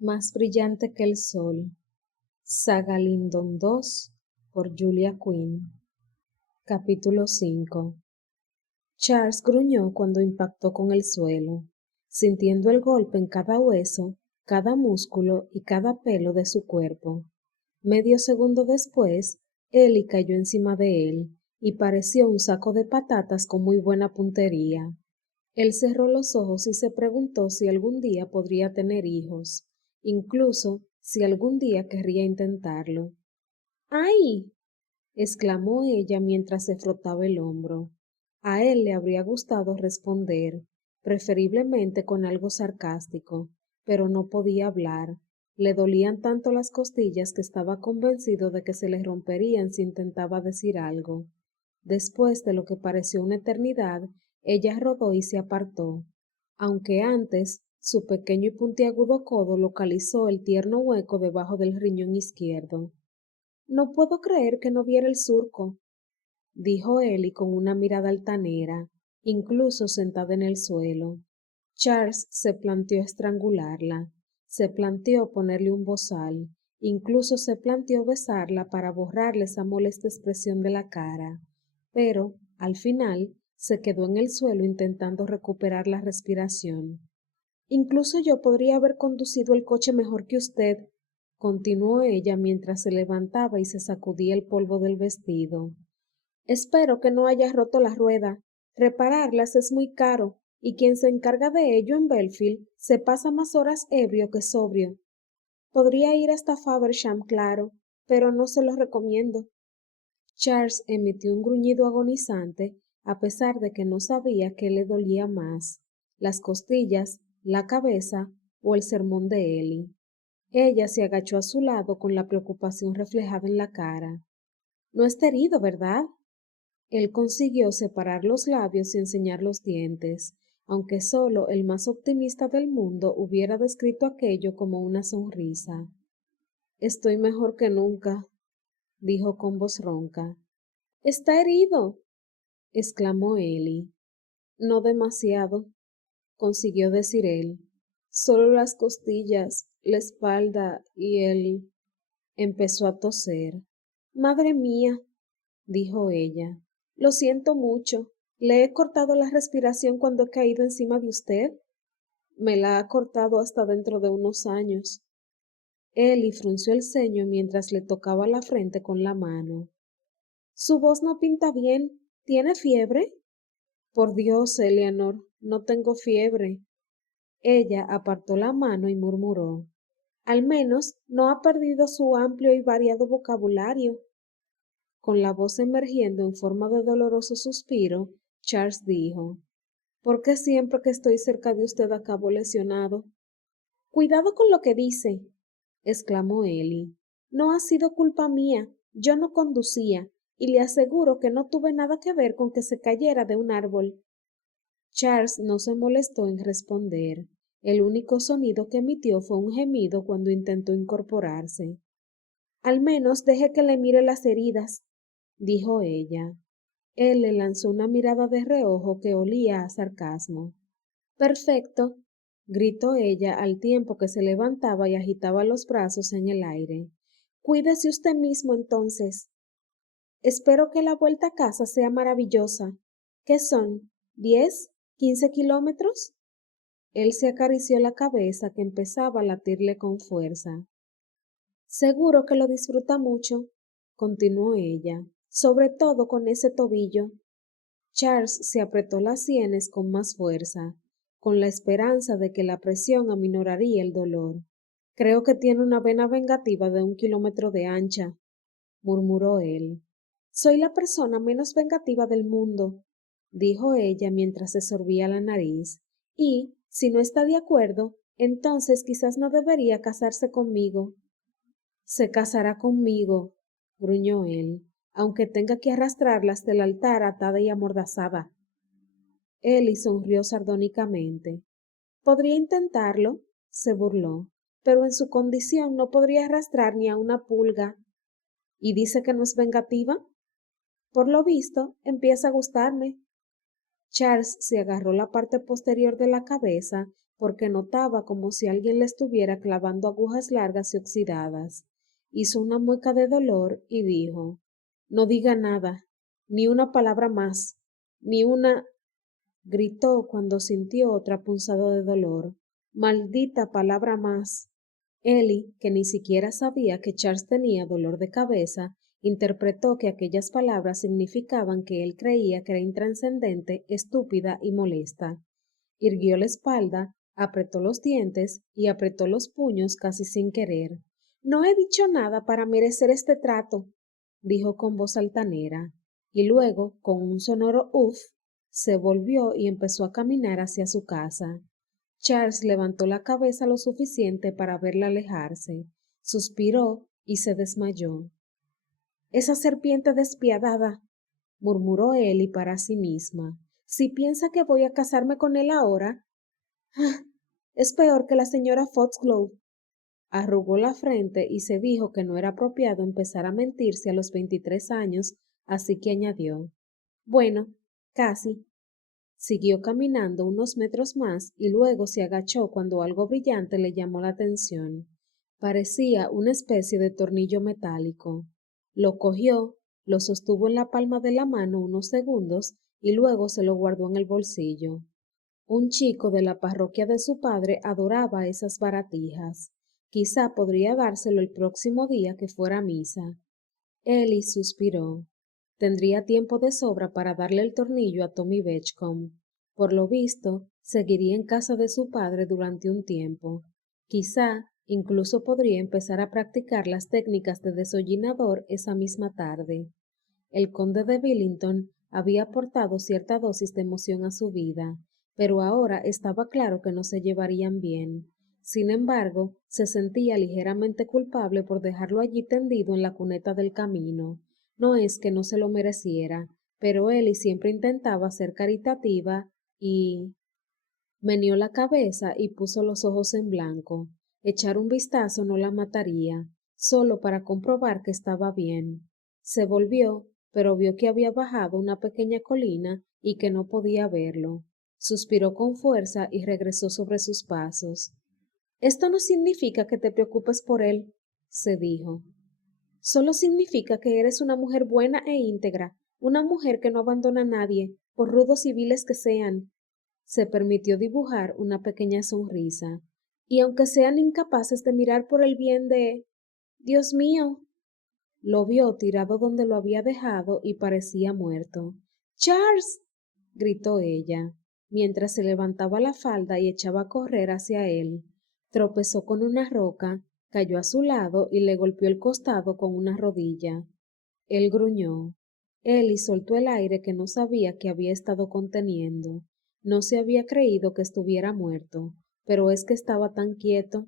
Más brillante que el sol. Saga Lyndon II por Julia Quinn. Capítulo 5. Charles gruñó cuando impactó con el suelo, sintiendo el golpe en cada hueso, cada músculo y cada pelo de su cuerpo. Medio segundo después, Ellie cayó encima de él y pareció un saco de patatas con muy buena puntería. Él cerró los ojos y se preguntó si algún día podría tener hijos, incluso si algún día querría intentarlo. ¡Ay! Exclamó ella mientras se frotaba el hombro. A él le habría gustado responder, preferiblemente con algo sarcástico, pero no podía hablar. Le dolían tanto las costillas que estaba convencido de que se le romperían si intentaba decir algo. Después de lo que pareció una eternidad, ella rodó y se apartó, aunque antes su pequeño y puntiagudo codo localizó el tierno hueco debajo del riñón izquierdo. No puedo creer que no viera el surco, dijo Ellie con una mirada altanera, incluso sentada en el suelo. Charles se planteó estrangularla, se planteó ponerle un bozal, incluso se planteó besarla para borrarle esa molesta expresión de la cara, pero, al final, se quedó en el suelo intentando recuperar la respiración. Incluso yo podría haber conducido el coche mejor que usted, continuó ella mientras se levantaba y se sacudía el polvo del vestido. Espero que no haya roto la rueda. Repararlas es muy caro, y quien se encarga de ello en Belfield se pasa más horas ebrio que sobrio. Podría ir hasta Faversham, claro, pero no se lo recomiendo. Charles emitió un gruñido agonizante, a pesar de que no sabía qué le dolía más, las costillas, la cabeza o el sermón de Ellie. Ella se agachó a su lado con la preocupación reflejada en la cara. No está herido, ¿verdad? Él consiguió separar los labios y enseñar los dientes, aunque solo el más optimista del mundo hubiera descrito aquello como una sonrisa. Estoy mejor que nunca, dijo con voz ronca. Está herido, exclamó Ellie. No demasiado, consiguió decir él. Solo las costillas, la espalda y el... Empezó a toser. Madre mía, dijo ella. Lo siento mucho. ¿Le he cortado la respiración cuando he caído encima de usted? Me la ha cortado hasta dentro de unos años. Ellie frunció el ceño mientras le tocaba la frente con la mano. Su voz no pinta bien. ¿Tiene fiebre? Por Dios, Eleanor, no tengo fiebre. Ella apartó la mano y murmuró. Al menos no ha perdido su amplio y variado vocabulario. Con la voz emergiendo en forma de doloroso suspiro, Charles dijo, ¿por qué siempre que estoy cerca de usted acabo lesionado? Cuidado con lo que dice, exclamó Ellie. No ha sido culpa mía, yo no conducía, y le aseguro que no tuve nada que ver con que se cayera de un árbol. Charles no se molestó en responder. El único sonido que emitió fue un gemido cuando intentó incorporarse. Al menos deje que le mire las heridas, dijo ella. Él le lanzó una mirada de reojo que olía a sarcasmo. Perfecto, gritó ella al tiempo que se levantaba y agitaba los brazos en el aire. Cuídese usted mismo entonces. Espero que la vuelta a casa sea maravillosa. ¿Qué son? ¿10, 15 kilómetros? Él se acarició la cabeza que empezaba a latirle con fuerza. Seguro que lo disfruta mucho, continuó ella, sobre todo con ese tobillo. Charles se apretó las sienes con más fuerza, con la esperanza de que la presión aminoraría el dolor. Creo que tiene una vena vengativa de 1 kilómetro de ancha, murmuró él. Soy la persona menos vengativa del mundo, dijo ella mientras se sorbía la nariz, y, si no está de acuerdo, entonces quizás no debería casarse conmigo. Se casará conmigo, gruñó él, aunque tenga que arrastrarla hasta el altar atada y amordazada. Ellie sonrió sardónicamente. Podría intentarlo, se burló, pero en su condición no podría arrastrar ni a una pulga. ¿Y dice que no es vengativa? Por lo visto, empieza a gustarme. Charles se agarró la parte posterior de la cabeza porque notaba como si alguien le estuviera clavando agujas largas y oxidadas. Hizo una mueca de dolor y dijo: No diga nada, ni una palabra más, ni una... Gritó cuando sintió otra punzada de dolor. Maldita palabra más. Ellie, que ni siquiera sabía que Charles tenía dolor de cabeza, interpretó que aquellas palabras significaban que él creía que era intranscendente, estúpida y molesta. Irguió la espalda, apretó los dientes y apretó los puños casi sin querer. No he dicho nada para merecer este trato, dijo con voz altanera, y luego, con un sonoro uf, se volvió y empezó a caminar hacia su casa. Charles levantó la cabeza lo suficiente para verla alejarse, suspiró y se desmayó. Esa serpiente despiadada, murmuró Ellie para sí misma. Si piensa que voy a casarme con él ahora, es peor que la señora Foxglove. Arrugó la frente y se dijo que no era apropiado empezar a mentirse a los 23 años, así que añadió: Bueno, casi. Siguió caminando unos metros más y luego se agachó cuando algo brillante le llamó la atención. Parecía una especie de tornillo metálico. Lo cogió, lo sostuvo en la palma de la mano unos segundos y luego se lo guardó en el bolsillo. Un chico de la parroquia de su padre adoraba esas baratijas. Quizá podría dárselo el próximo día que fuera a misa. Ellie suspiró. Tendría tiempo de sobra para darle el tornillo a Tommy Beachcombe. Por lo visto, seguiría en casa de su padre durante un tiempo. Quizá incluso podría empezar a practicar las técnicas de desollinador esa misma tarde. El conde de Billington había aportado cierta dosis de emoción a su vida, pero ahora estaba claro que no se llevarían bien. Sin embargo, se sentía ligeramente culpable por dejarlo allí tendido en la cuneta del camino. No es que no se lo mereciera, pero Ellie siempre intentaba ser caritativa y... Meneó la cabeza y puso los ojos en blanco. Echar un vistazo no la mataría, solo para comprobar que estaba bien. Se volvió, pero vio que había bajado una pequeña colina y que no podía verlo. Suspiró con fuerza y regresó sobre sus pasos. Esto no significa que te preocupes por él, se dijo. Solo significa que eres una mujer buena e íntegra, una mujer que no abandona a nadie, por rudos y viles que sean. Se permitió dibujar una pequeña sonrisa. Y aunque sean incapaces de mirar por el bien de... Dios mío. Lo vio tirado donde lo había dejado y parecía muerto. Charles. Gritó ella, mientras se levantaba la falda y echaba a correr hacia él. Tropezó con una roca, cayó a su lado y le golpeó el costado con una rodilla. Él gruñó. Ellie soltó el aire que no sabía que había estado conteniendo. No se había creído que estuviera muerto, pero es que estaba tan quieto.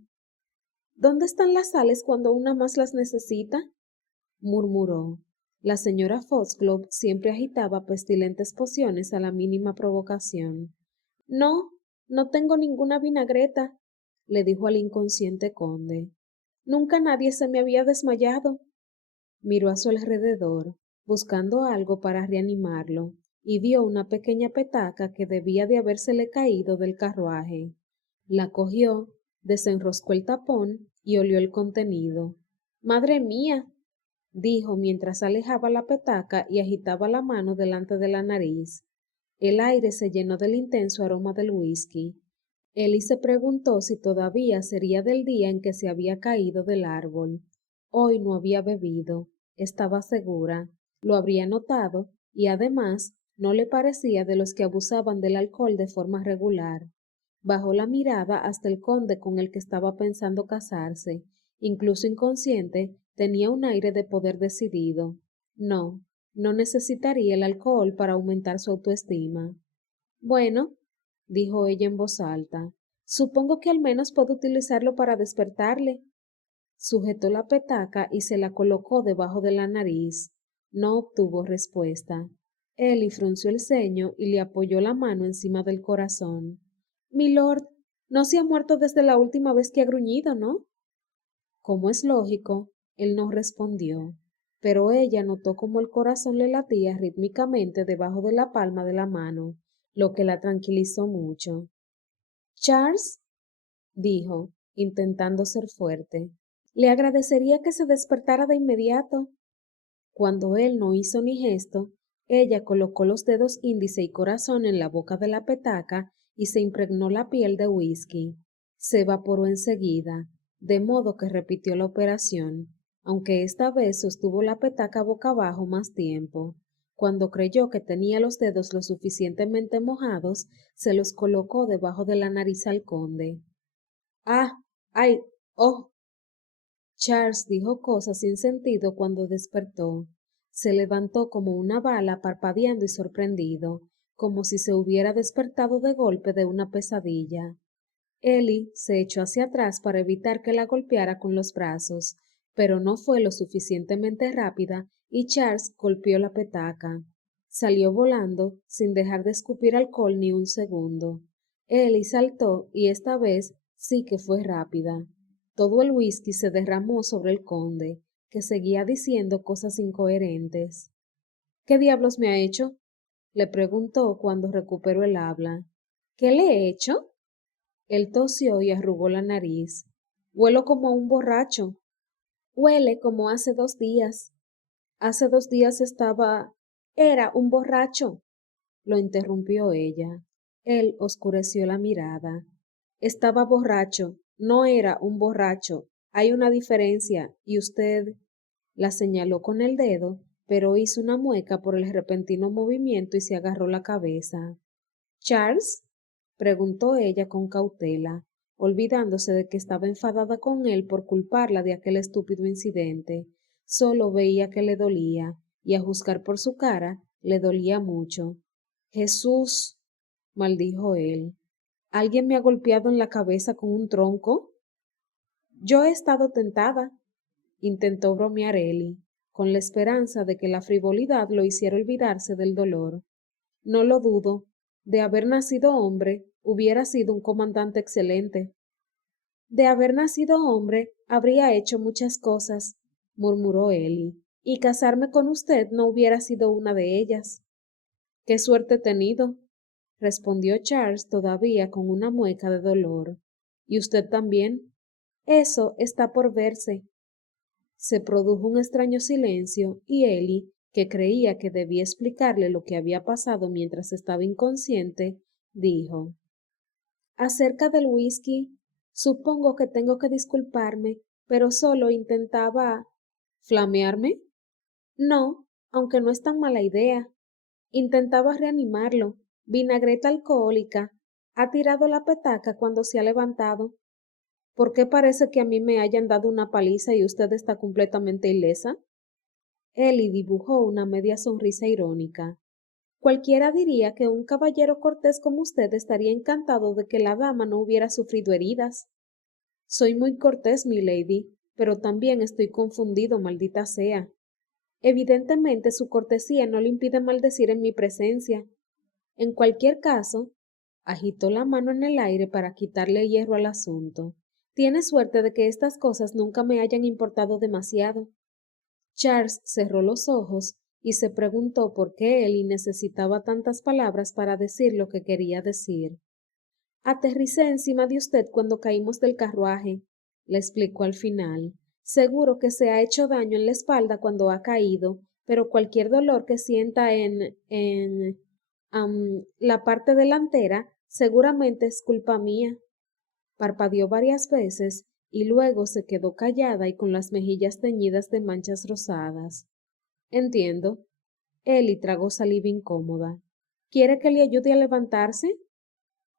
¿Dónde están las sales cuando una más las necesita? Murmuró. La señora Foxglove siempre agitaba pestilentes pociones a la mínima provocación. No, no tengo ninguna vinagreta, le dijo al inconsciente conde. Nunca nadie se me había desmayado. Miró a su alrededor, buscando algo para reanimarlo, y vio una pequeña petaca que debía de habérsele caído del carruaje. La cogió, desenroscó el tapón y olió el contenido. ¡Madre mía! Dijo mientras alejaba la petaca y agitaba la mano delante de la nariz. El aire se llenó del intenso aroma del whisky. Ellie se preguntó si todavía sería del día en que se había caído del árbol. Hoy no había bebido, estaba segura, lo habría notado, y además no le parecía de los que abusaban del alcohol de forma regular. Bajó la mirada hasta el conde con el que estaba pensando casarse. Incluso inconsciente, tenía un aire de poder decidido. No, no necesitaría el alcohol para aumentar su autoestima. Bueno, dijo ella en voz alta, supongo que al menos puedo utilizarlo para despertarle. Sujetó la petaca y se la colocó debajo de la nariz. No obtuvo respuesta. Ellie frunció el ceño y le apoyó la mano encima del corazón. Milord, no se ha muerto desde la última vez que ha gruñido, ¿no? Como es lógico, él no respondió, pero ella notó cómo el corazón le latía rítmicamente debajo de la palma de la mano, lo que la tranquilizó mucho. Charles, dijo, intentando ser fuerte. Le agradecería que se despertara de inmediato. Cuando él no hizo ni gesto, ella colocó los dedos índice y corazón en la boca de la petaca y se impregnó la piel de whisky. Se evaporó enseguida, de modo que repitió la operación, aunque esta vez sostuvo la petaca boca abajo más tiempo. Cuando creyó que tenía los dedos lo suficientemente mojados, se los colocó debajo de la nariz al conde. ¡Ah! ¡Ay! ¡Oh! Charles dijo cosas sin sentido cuando despertó. Se levantó como una bala, parpadeando y sorprendido, como si se hubiera despertado de golpe de una pesadilla. Ellie se echó hacia atrás para evitar que la golpeara con los brazos, pero no fue lo suficientemente rápida y Charles golpeó la petaca. Salió volando, sin dejar de escupir alcohol ni un segundo. Ellie saltó y esta vez sí que fue rápida. Todo el whisky se derramó sobre el conde, que seguía diciendo cosas incoherentes. ¿Qué diablos me ha hecho? Le preguntó cuando recuperó el habla. ¿Qué le he hecho? Él tosió y arrugó la nariz. Huelo como un borracho. Huele como hace 2 días. Hace 2 días estaba... Era un borracho. Lo interrumpió ella. Él oscureció la mirada. Estaba borracho, no era un borracho. Hay una diferencia, y usted la señaló con el dedo, pero hizo una mueca por el repentino movimiento y se agarró la cabeza. ¿Charles? Preguntó ella con cautela, olvidándose de que estaba enfadada con él por culparla de aquel estúpido incidente. Solo veía que le dolía, y a juzgar por su cara, le dolía mucho. Jesús, maldijo él. ¿Alguien me ha golpeado en la cabeza con un tronco? Yo he estado tentada, intentó bromear Ellie, con la esperanza de que la frivolidad lo hiciera olvidarse del dolor. No lo dudo. De haber nacido hombre, hubiera sido un comandante excelente. De haber nacido hombre, habría hecho muchas cosas, murmuró Ellie, y casarme con usted no hubiera sido una de ellas. Qué suerte he tenido, respondió Charles todavía con una mueca de dolor. ¿Y usted también? Eso está por verse. Se produjo un extraño silencio y Ellie, que creía que debía explicarle lo que había pasado mientras estaba inconsciente, dijo: Acerca del whisky, supongo que tengo que disculparme, pero solo intentaba... ¿Flamearme? No, aunque no es tan mala idea. Intentaba reanimarlo. Vinagreta alcohólica. Ha tirado la petaca cuando se ha levantado. ¿Por qué parece que a mí me hayan dado una paliza y usted está completamente ilesa? Ellie dibujó una media sonrisa irónica. Cualquiera diría que un caballero cortés como usted estaría encantado de que la dama no hubiera sufrido heridas. Soy muy cortés, mi lady, pero también estoy confundido, maldita sea. Evidentemente su cortesía no le impide maldecir en mi presencia. En cualquier caso, agitó la mano en el aire para quitarle hierro al asunto. Tiene suerte de que estas cosas nunca me hayan importado demasiado. Charles cerró los ojos y se preguntó por qué Ellie necesitaba tantas palabras para decir lo que quería decir. Aterricé encima de usted cuando caímos del carruaje, le explicó al final. Seguro que se ha hecho daño en la espalda cuando ha caído, pero cualquier dolor que sienta en la parte delantera seguramente es culpa mía. Parpadeó varias veces y luego se quedó callada y con las mejillas teñidas de manchas rosadas. Entiendo. Ellie tragó saliva incómoda. ¿Quiere que le ayude a levantarse?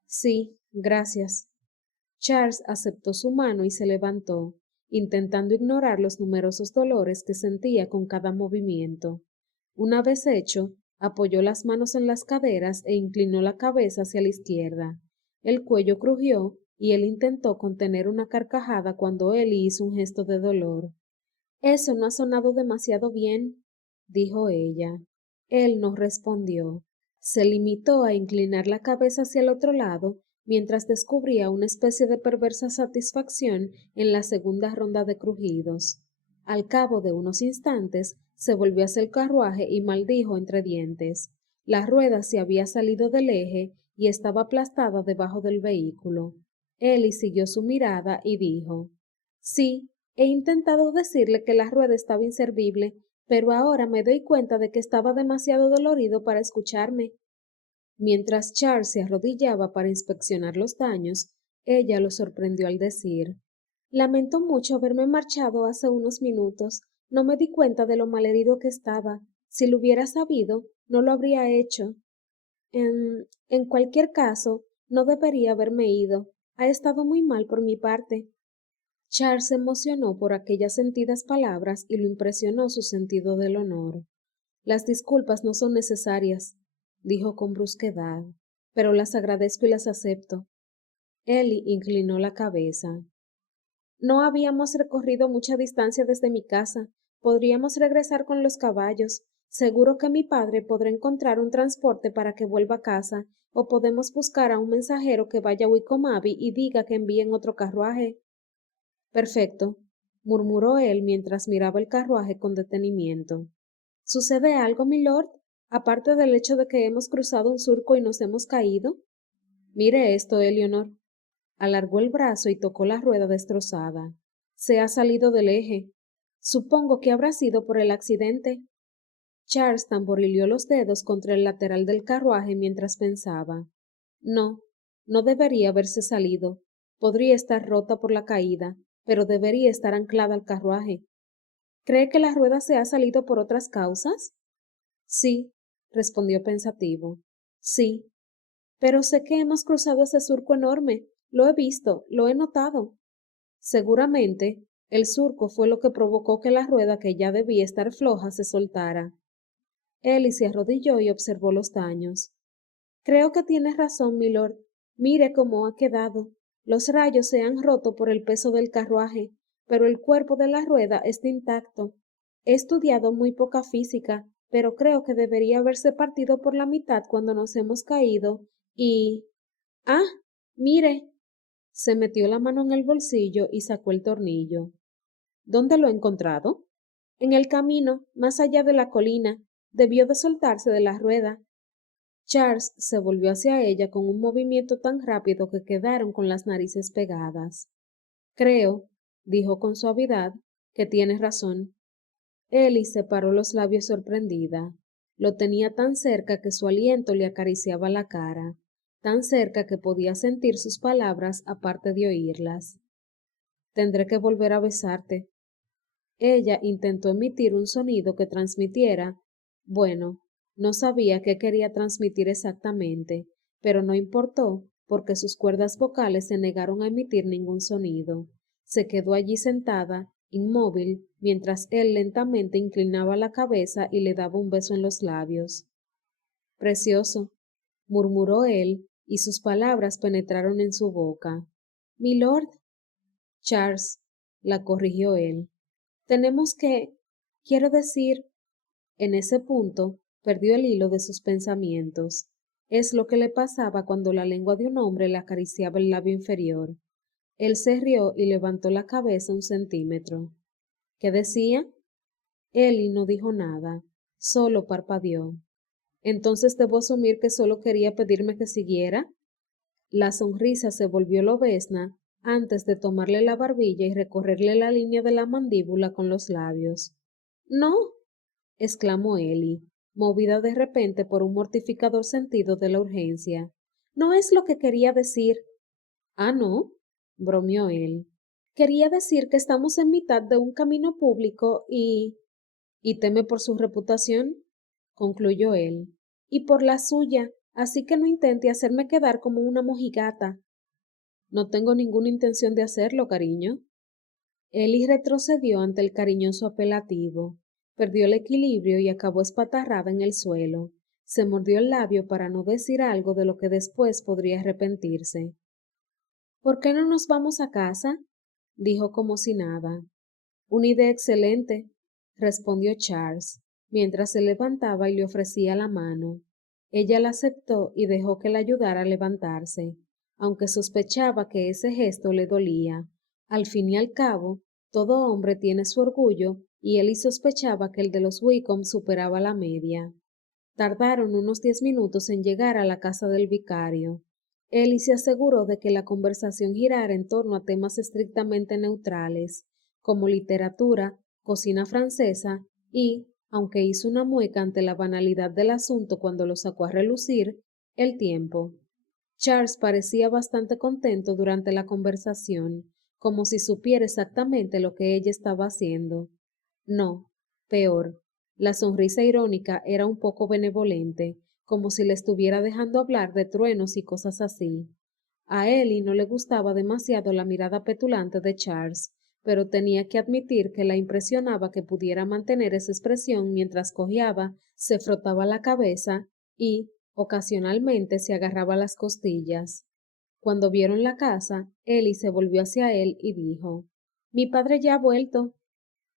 Sí, gracias. Charles aceptó su mano y se levantó, intentando ignorar los numerosos dolores que sentía con cada movimiento. Una vez hecho, apoyó las manos en las caderas e inclinó la cabeza hacia la izquierda. El cuello crujió y él intentó contener una carcajada cuando Ellie hizo un gesto de dolor. Eso no ha sonado demasiado bien, dijo ella. Él no respondió. Se limitó a inclinar la cabeza hacia el otro lado mientras descubría una especie de perversa satisfacción en la segunda ronda de crujidos. Al cabo de unos instantes se volvió hacia el carruaje y maldijo entre dientes. La rueda se había salido del eje y estaba aplastada debajo del vehículo. Ellie siguió su mirada y dijo, sí, he intentado decirle que la rueda estaba inservible, pero ahora me doy cuenta de que estaba demasiado dolorido para escucharme. Mientras Charles se arrodillaba para inspeccionar los daños, ella lo sorprendió al decir, lamento mucho haberme marchado hace unos minutos. No me di cuenta de lo malherido que estaba. Si lo hubiera sabido, no lo habría hecho. En cualquier caso, no debería haberme ido. Ha estado muy mal por mi parte. Charles se emocionó por aquellas sentidas palabras y lo impresionó su sentido del honor. Las disculpas no son necesarias, dijo con brusquedad, pero las agradezco y las acepto. Ellie inclinó la cabeza. No habíamos recorrido mucha distancia desde mi casa. Podríamos regresar con los caballos. Seguro que mi padre podrá encontrar un transporte para que vuelva a casa, o podemos buscar a un mensajero que vaya a Wikomabi y diga que envíen otro carruaje. Perfecto, murmuró él mientras miraba el carruaje con detenimiento. ¿Sucede algo, milord? Aparte del hecho de que hemos cruzado un surco y nos hemos caído. Mire esto, Eleanor. Alargó el brazo y tocó la rueda destrozada. Se ha salido del eje. Supongo que habrá sido por el accidente. Charles tamborileó los dedos contra el lateral del carruaje mientras pensaba. No, no debería haberse salido. Podría estar rota por la caída, pero debería estar anclada al carruaje. ¿Cree que la rueda se ha salido por otras causas? Sí, respondió pensativo. Sí, pero sé que hemos cruzado ese surco enorme. Lo he visto, lo he notado. Seguramente, el surco fue lo que provocó que la rueda, que ya debía estar floja, se soltara. Ellie se arrodilló y observó los daños. Creo que tienes razón, milord. Mire cómo ha quedado. Los rayos se han roto por el peso del carruaje, pero el cuerpo de la rueda está intacto. He estudiado muy poca física, pero creo que debería haberse partido por la mitad cuando nos hemos caído y... ¡Ah! Mire. Se metió la mano en el bolsillo y sacó el tornillo. ¿Dónde lo he encontrado? En el camino, más allá de la colina. Debió de soltarse de la rueda. Charles se volvió hacia ella con un movimiento tan rápido que quedaron con las narices pegadas. Creo, dijo con suavidad, que tienes razón. Ellie separó los labios sorprendida. Lo tenía tan cerca que su aliento le acariciaba la cara, tan cerca que podía sentir sus palabras aparte de oírlas. Tendré que volver a besarte. Ella intentó emitir un sonido que transmitiera, bueno, no sabía qué quería transmitir exactamente, pero no importó, porque sus cuerdas vocales se negaron a emitir ningún sonido. Se quedó allí sentada, inmóvil, mientras él lentamente inclinaba la cabeza y le daba un beso en los labios. Precioso, murmuró él, y sus palabras penetraron en su boca. Milord. Charles, la corrigió él. Tenemos que, quiero decir, en ese punto perdió el hilo de sus pensamientos. Es lo que le pasaba cuando la lengua de un hombre le acariciaba el labio inferior. Él se rió y levantó la cabeza 1 centímetro. ¿Qué decía? Ellie no dijo nada, solo parpadeó. ¿Entonces debo asumir que solo quería pedirme que siguiera? La sonrisa se volvió lobezna antes de tomarle la barbilla y recorrerle la línea de la mandíbula con los labios. No, exclamó Ellie, movida de repente por un mortificador sentido de la urgencia. No es lo que quería decir. Ah, no, bromeó él. Quería decir que estamos en mitad de un camino público y... ¿Y teme por su reputación? Concluyó él. Y por la suya, así que no intente hacerme quedar como una mojigata. No tengo ninguna intención de hacerlo, cariño. Ellie retrocedió ante el cariñoso apelativo, perdió el equilibrio y acabó espatarrada en el suelo. Se mordió el labio para no decir algo de lo que después podría arrepentirse. ¿Por qué no nos vamos a casa? Dijo como si nada. Una idea excelente, respondió Charles, mientras se levantaba y le ofrecía la mano. Ella la aceptó y dejó que la ayudara a levantarse, aunque sospechaba que ese gesto le dolía. Al fin y al cabo, todo hombre tiene su orgullo, y él sospechaba que el de los Wickham superaba la media. Tardaron unos 10 minutos en llegar a la casa del vicario. Ellie se aseguró de que la conversación girara en torno a temas estrictamente neutrales, como literatura, cocina francesa y, aunque hizo una mueca ante la banalidad del asunto cuando lo sacó a relucir, el tiempo. Charles parecía bastante contento durante la conversación, como si supiera exactamente lo que ella estaba haciendo. No, peor, la sonrisa irónica era un poco benevolente, como si le estuviera dejando hablar de truenos y cosas así. A Ellie no le gustaba demasiado la mirada petulante de Charles, pero tenía que admitir que la impresionaba que pudiera mantener esa expresión mientras cojeaba, se frotaba la cabeza y, ocasionalmente, se agarraba las costillas. Cuando vieron la casa, Ellie se volvió hacia él y dijo: Mi padre ya ha vuelto.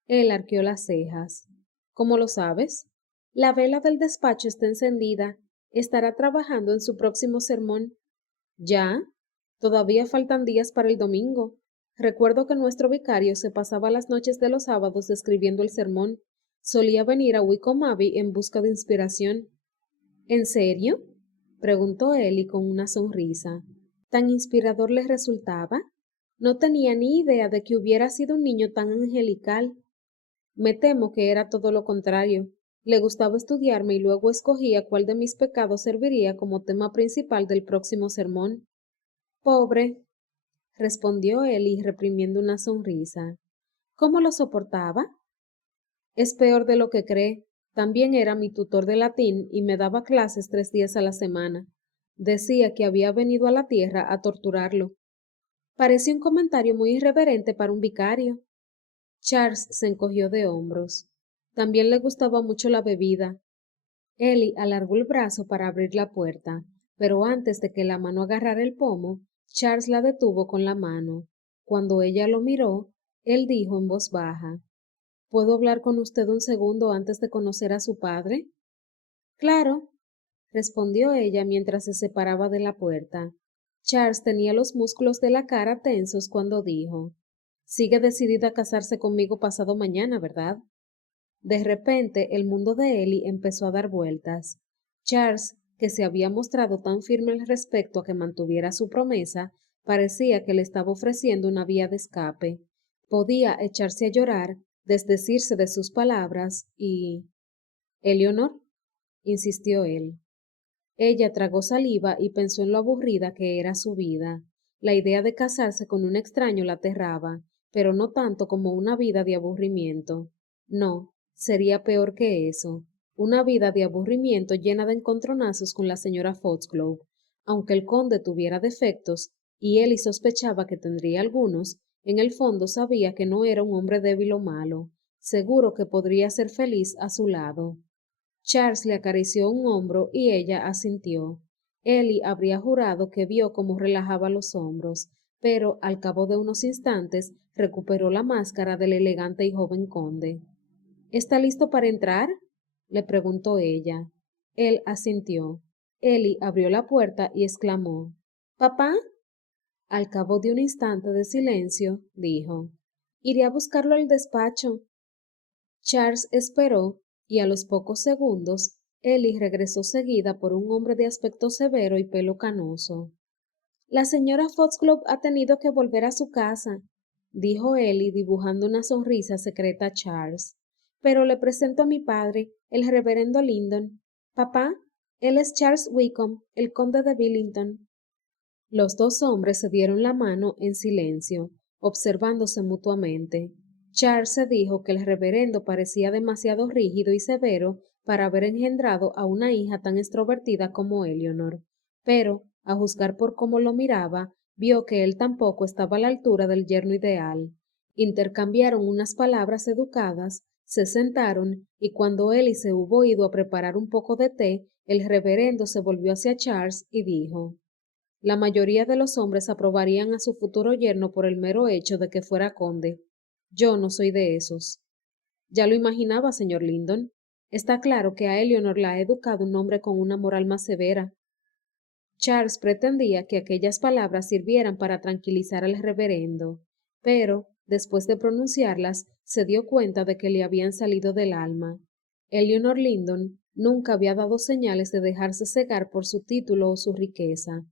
Él arqueó las cejas. ¿Cómo lo sabes? La vela del despacho está encendida. Estará trabajando en su próximo sermón. ¿Ya? Todavía faltan días para el domingo. Recuerdo que nuestro vicario se pasaba las noches de los sábados escribiendo el sermón. Solía venir a Wycombe Abbey en busca de inspiración. ¿En serio? Preguntó Ellie con una sonrisa. ¿Tan inspirador le resultaba? No tenía ni idea de que hubiera sido un niño tan angelical. Me temo que era todo lo contrario. Le gustaba estudiarme y luego escogía cuál de mis pecados serviría como tema principal del próximo sermón. Pobre, respondió Ellie reprimiendo una sonrisa. ¿Cómo lo soportaba? Es peor de lo que cree. También era mi tutor de latín y me daba clases 3 días a la semana. Decía que había venido a la tierra a torturarlo. Parecía un comentario muy irreverente para un vicario. Charles se encogió de hombros. También le gustaba mucho la bebida. Ellie alargó el brazo para abrir la puerta, pero antes de que la mano agarrara el pomo, Charles la detuvo con la mano. Cuando ella lo miró, él dijo en voz baja: ¿Puedo hablar con usted un segundo antes de conocer a su padre? Claro, respondió ella mientras se separaba de la puerta. Charles tenía los músculos de la cara tensos cuando dijo: Sigue decidida a casarse conmigo pasado mañana, ¿verdad? De repente, el mundo de Ellie empezó a dar vueltas. Charles, que se había mostrado tan firme al respecto a que mantuviera su promesa, parecía que le estaba ofreciendo una vía de escape. Podía echarse a llorar, desdecirse de sus palabras y... ¿Eleonor? Insistió él. Ella tragó saliva y pensó en lo aburrida que era su vida. La idea de casarse con un extraño la aterraba, pero no tanto como una vida de aburrimiento. No, sería peor que eso. Una vida de aburrimiento llena de encontronazos con la señora Foxglove. Aunque el conde tuviera defectos, y Ellie sospechaba que tendría algunos, en el fondo sabía que no era un hombre débil o malo. Seguro que podría ser feliz a su lado. Charles le acarició un hombro y ella asintió. Ellie habría jurado que vio cómo relajaba los hombros, pero al cabo de unos instantes recuperó la máscara del elegante y joven conde. ¿Está listo para entrar? Le preguntó ella. Él asintió. Ellie abrió la puerta y exclamó: ¿Papá? Al cabo de un instante de silencio, dijo: Iré a buscarlo al despacho. Charles esperó, y a los pocos segundos, Ellie regresó seguida por un hombre de aspecto severo y pelo canoso. La señora Foxglove ha tenido que volver a su casa, dijo Ellie dibujando una sonrisa secreta a Charles. Pero le presento a mi padre, el reverendo Lyndon. Papá, él es Charles Wickham, el conde de Billington. Los dos hombres se dieron la mano en silencio, observándose mutuamente. Charles se dijo que el reverendo parecía demasiado rígido y severo para haber engendrado a una hija tan extrovertida como Eleanor, pero, a juzgar por cómo lo miraba, vio que él tampoco estaba a la altura del yerno ideal. Intercambiaron unas palabras educadas, se sentaron, y cuando Ellie se hubo ido a preparar un poco de té, el reverendo se volvió hacia Charles y dijo: La mayoría de los hombres aprobarían a su futuro yerno por el mero hecho de que fuera conde. Yo no soy de esos. Ya lo imaginaba, señor Lyndon. Está claro que a Eleanor la ha educado un hombre con una moral más severa. Charles pretendía que aquellas palabras sirvieran para tranquilizar al reverendo, pero, después de pronunciarlas, se dio cuenta de que le habían salido del alma. Eleanor Lyndon nunca había dado señales de dejarse cegar por su título o su riqueza.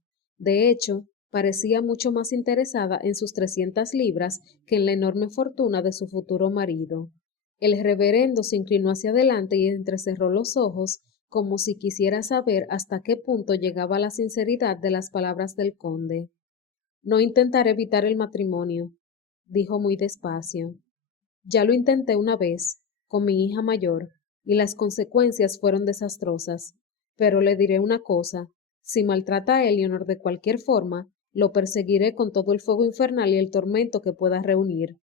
De hecho, parecía mucho más interesada en sus 300 libras que en la enorme fortuna de su futuro marido. El reverendo se inclinó hacia adelante y entrecerró los ojos, como si quisiera saber hasta qué punto llegaba la sinceridad de las palabras del conde. No intentaré evitar el matrimonio, dijo muy despacio. Ya lo intenté una vez, con mi hija mayor, y las consecuencias fueron desastrosas. Pero le diré una cosa, si maltrata a Eleanor de cualquier forma, lo perseguiré con todo el fuego infernal y el tormento que pueda reunir.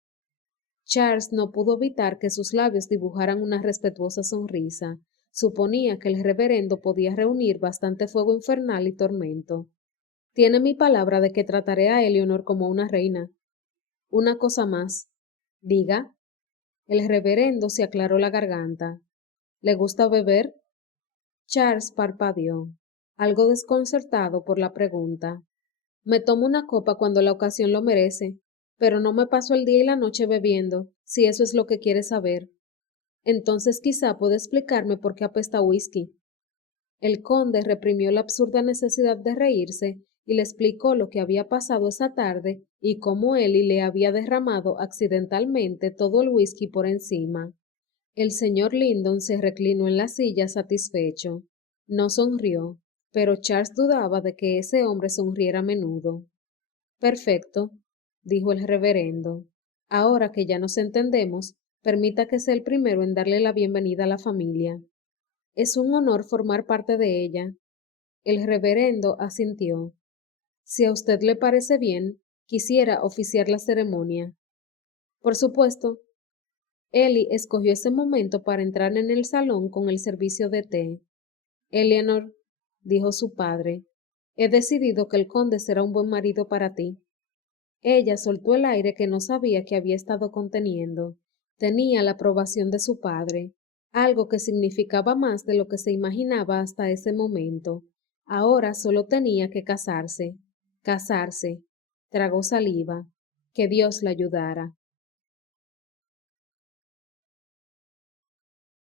Charles no pudo evitar que sus labios dibujaran una respetuosa sonrisa. Suponía que el reverendo podía reunir bastante fuego infernal y tormento. Tiene mi palabra de que trataré a Eleanor como una reina. Una cosa más. Diga. El reverendo se aclaró la garganta. ¿Le gusta beber? Charles parpadeó, algo desconcertado por la pregunta. Me tomo una copa cuando la ocasión lo merece, pero no me paso el día y la noche bebiendo, si eso es lo que quiere saber. Entonces quizá pueda explicarme por qué apesta whisky. El conde reprimió la absurda necesidad de reírse y le explicó lo que había pasado esa tarde y cómo Ellie le había derramado accidentalmente todo el whisky por encima. El señor Lyndon se reclinó en la silla satisfecho. No sonrió, pero Charles dudaba de que ese hombre sonriera a menudo. Perfecto, dijo el reverendo. Ahora que ya nos entendemos, permita que sea el primero en darle la bienvenida a la familia. Es un honor formar parte de ella. El reverendo asintió. Si a usted le parece bien, quisiera oficiar la ceremonia. Por supuesto. Ellie escogió ese momento para entrar en el salón con el servicio de té. Eleanor, dijo su padre, he decidido que el conde será un buen marido para ti. Ella soltó el aire que no sabía que había estado conteniendo. Tenía la aprobación de su padre, algo que significaba más de lo que se imaginaba hasta ese momento. Ahora solo tenía que casarse. Casarse. Tragó saliva. Que Dios la ayudara.